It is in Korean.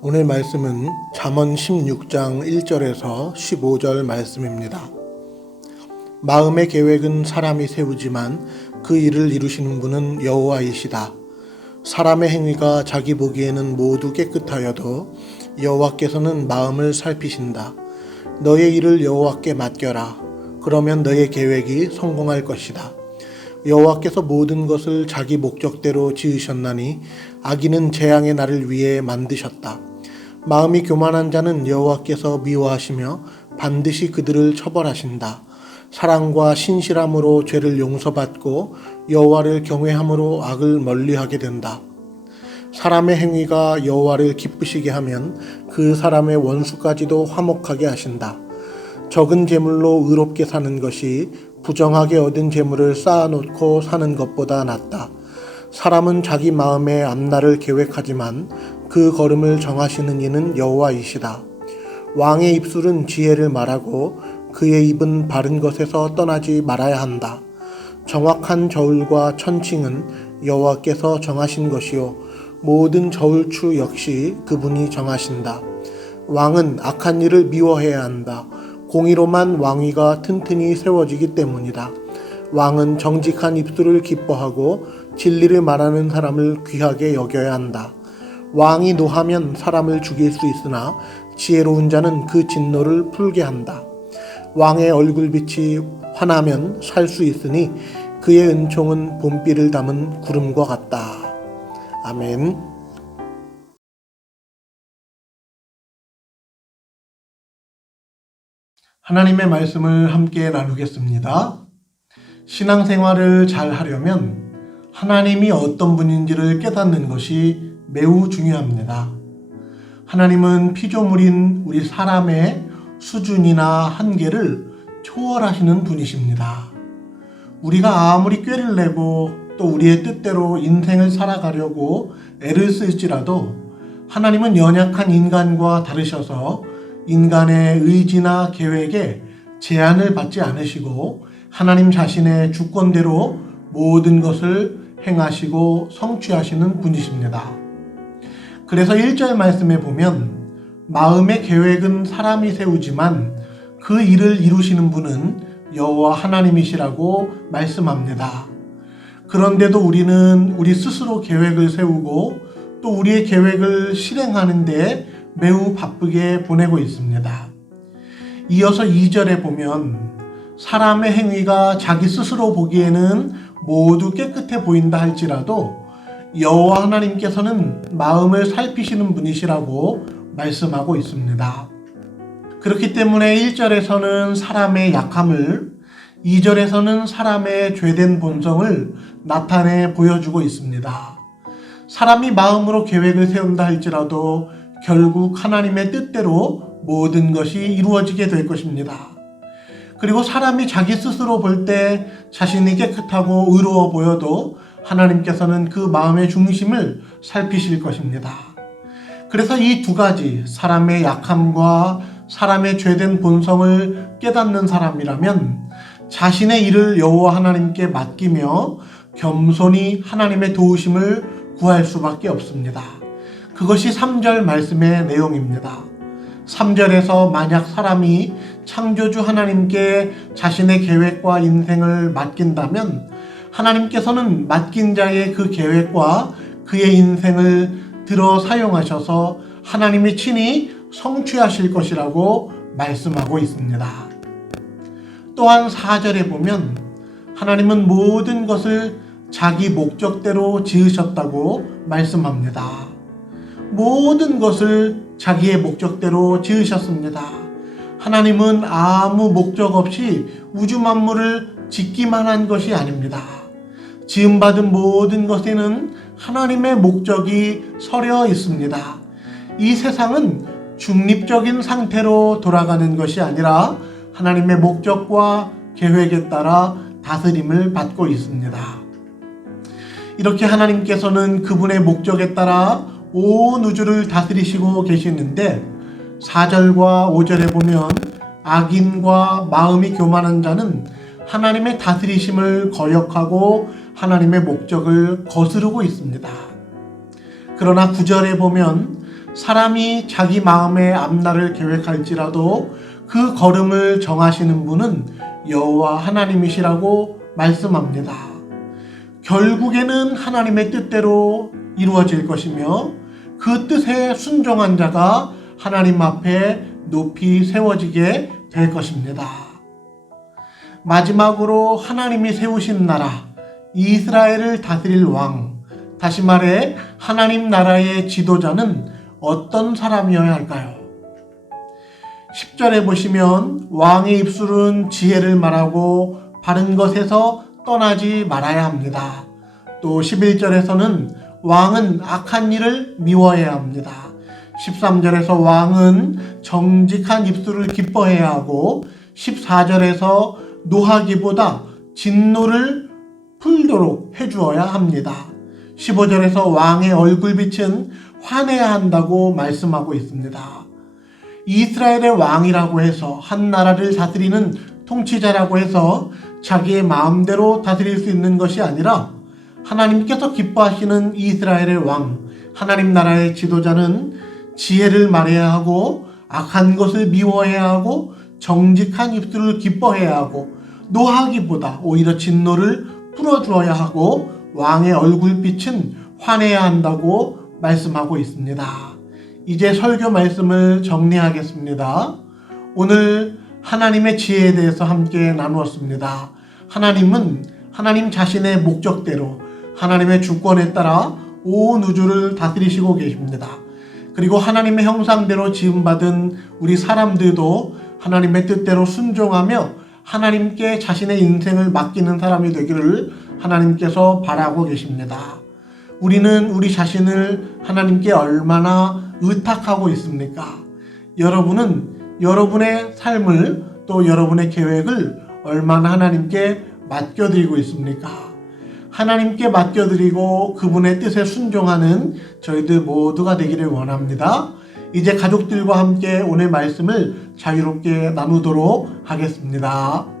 오늘 말씀은 잠언 16장 1절에서 15절 말씀입니다. 마음의 계획은 사람이 세우지만 그 일을 이루시는 분은 여호와이시다. 사람의 행위가 자기 보기에는 모두 깨끗하여도 여호와께서는 마음을 살피신다. 너의 일을 여호와께 맡겨라. 그러면 너의 계획이 성공할 것이다. 여호와께서 모든 것을 자기 목적대로 지으셨나니 악인은 재앙의 날을 위해 만드셨다. 마음이 교만한 자는 여호와께서 미워하시며 반드시 그들을 처벌하신다. 사랑과 신실함으로 죄를 용서받고 여호와를 경외함으로 악을 멀리하게 된다. 사람의 행위가 여호와를 기쁘시게 하면 그 사람의 원수까지도 화목하게 하신다. 적은 재물로 의롭게 사는 것이 부정하게 얻은 재물을 쌓아놓고 사는 것보다 낫다. 사람은 자기 마음의 앞날을 계획하지만 그 걸음을 정하시는 이는 여호와이시다. 왕의 입술은 지혜를 말하고 그의 입은 바른 것에서 떠나지 말아야 한다. 정확한 저울과 천칭은 여호와께서 정하신 것이요 모든 저울추 역시 그분이 정하신다. 왕은 악한 일을 미워해야 한다. 공의로만 왕위가 튼튼히 세워지기 때문이다. 왕은 정직한 입술을 기뻐하고 진리를 말하는 사람을 귀하게 여겨야 한다. 왕이 노하면 사람을 죽일 수 있으나 지혜로운 자는 그 진노를 풀게 한다. 왕의 얼굴빛이 환하면 살 수 있으니 그의 은총은 봄비를 담은 구름과 같다. 아멘. 하나님의 말씀을 함께 나누겠습니다. 신앙생활을 잘 하려면 하나님이 어떤 분인지를 깨닫는 것이 매우 중요합니다. 하나님은 피조물인 우리 사람의 수준이나 한계를 초월하시는 분이십니다. 우리가 아무리 꾀를 내고 또 우리의 뜻대로 인생을 살아가려고 애를 쓸지라도 하나님은 연약한 인간과 다르셔서 인간의 의지나 계획에 제한을 받지 않으시고 하나님 자신의 주권대로 모든 것을 행하시고 성취하시는 분이십니다. 그래서 1절 말씀에 보면 마음의 계획은 사람이 세우지만 그 일을 이루시는 분은 여호와 하나님이시라고 말씀합니다. 그런데도 우리는 우리 스스로 계획을 세우고 또 우리의 계획을 실행하는 데 매우 바쁘게 보내고 있습니다. 이어서 2절에 보면 사람의 행위가 자기 스스로 보기에는 모두 깨끗해 보인다 할지라도 여호와 하나님께서는 마음을 살피시는 분이시라고 말씀하고 있습니다. 그렇기 때문에 1절에서는 사람의 약함을, 2절에서는 사람의 죄된 본성을 나타내 보여주고 있습니다. 사람이 마음으로 계획을 세운다 할지라도 결국 하나님의 뜻대로 모든 것이 이루어지게 될 것입니다. 그리고 사람이 자기 스스로 볼 때 자신이 깨끗하고 의로워 보여도 하나님께서는 그 마음의 중심을 살피실 것입니다. 그래서 이 두 가지, 사람의 약함과 사람의 죄된 본성을 깨닫는 사람이라면 자신의 일을 여호와 하나님께 맡기며 겸손히 하나님의 도우심을 구할 수밖에 없습니다. 그것이 3절 말씀의 내용입니다. 3절에서 만약 사람이 창조주 하나님께 자신의 계획과 인생을 맡긴다면 하나님께서는 맡긴 자의 그 계획과 그의 인생을 들어 사용하셔서 하나님이 친히 성취하실 것이라고 말씀하고 있습니다. 또한 4절에 보면 하나님은 모든 것을 자기 목적대로 지으셨다고 말씀합니다. 모든 것을 자기의 목적대로 지으셨습니다. 하나님은 아무 목적 없이 우주 만물을 짓기만 한 것이 아닙니다. 지음받은 모든 것에는 하나님의 목적이 서려 있습니다. 이 세상은 중립적인 상태로 돌아가는 것이 아니라 하나님의 목적과 계획에 따라 다스림을 받고 있습니다. 이렇게 하나님께서는 그분의 목적에 따라 온 우주를 다스리시고 계시는데 4절과 5절에 보면 악인과 마음이 교만한 자는 하나님의 다스리심을 거역하고 하나님의 목적을 거스르고 있습니다. 그러나 9절에 보면 사람이 자기 마음의 앞날을 계획할지라도 그 걸음을 정하시는 분은 여호와 하나님이시라고 말씀합니다. 결국에는 하나님의 뜻대로 이루어질 것이며 그 뜻에 순종한 자가 하나님 앞에 높이 세워지게 될 것입니다. 마지막으로 하나님이 세우신 나라, 이스라엘을 다스릴 왕, 다시 말해 하나님 나라의 지도자는 어떤 사람이어야 할까요? 10절에 보시면 왕의 입술은 지혜를 말하고 바른 것에서 떠나지 말아야 합니다. 또 11절에서는 왕은 악한 일을 미워해야 합니다. 13절에서 왕은 정직한 입술을 기뻐해야 하고 14절에서 노하기보다 진노를 풀도록 해주어야 합니다. 15절에서 왕의 얼굴빛은 환해야 한다고 말씀하고 있습니다. 이스라엘의 왕이라고 해서 한 나라를 다스리는 통치자라고 해서 자기의 마음대로 다스릴 수 있는 것이 아니라 하나님께서 기뻐하시는 이스라엘의 왕, 하나님 나라의 지도자는 지혜를 말해야 하고 악한 것을 미워해야 하고 정직한 입술을 기뻐해야 하고 노하기보다 오히려 진노를 풀어주어야 하고 왕의 얼굴빛은 환해야 한다고 말씀하고 있습니다. 이제 설교 말씀을 정리하겠습니다. 오늘 하나님의 지혜에 대해서 함께 나누었습니다. 하나님은 하나님 자신의 목적대로 하나님의 주권에 따라 온 우주를 다스리시고 계십니다. 그리고 하나님의 형상대로 지음받은 우리 사람들도 하나님의 뜻대로 순종하며 하나님께 자신의 인생을 맡기는 사람이 되기를 하나님께서 바라고 계십니다. 우리는 우리 자신을 하나님께 얼마나 의탁하고 있습니까? 여러분은 여러분의 삶을 또 여러분의 계획을 얼마나 하나님께 맡겨드리고 있습니까? 하나님께 맡겨드리고 그분의 뜻에 순종하는 저희들 모두가 되기를 원합니다. 이제 가족들과 함께 오늘 말씀을 자유롭게 나누도록 하겠습니다.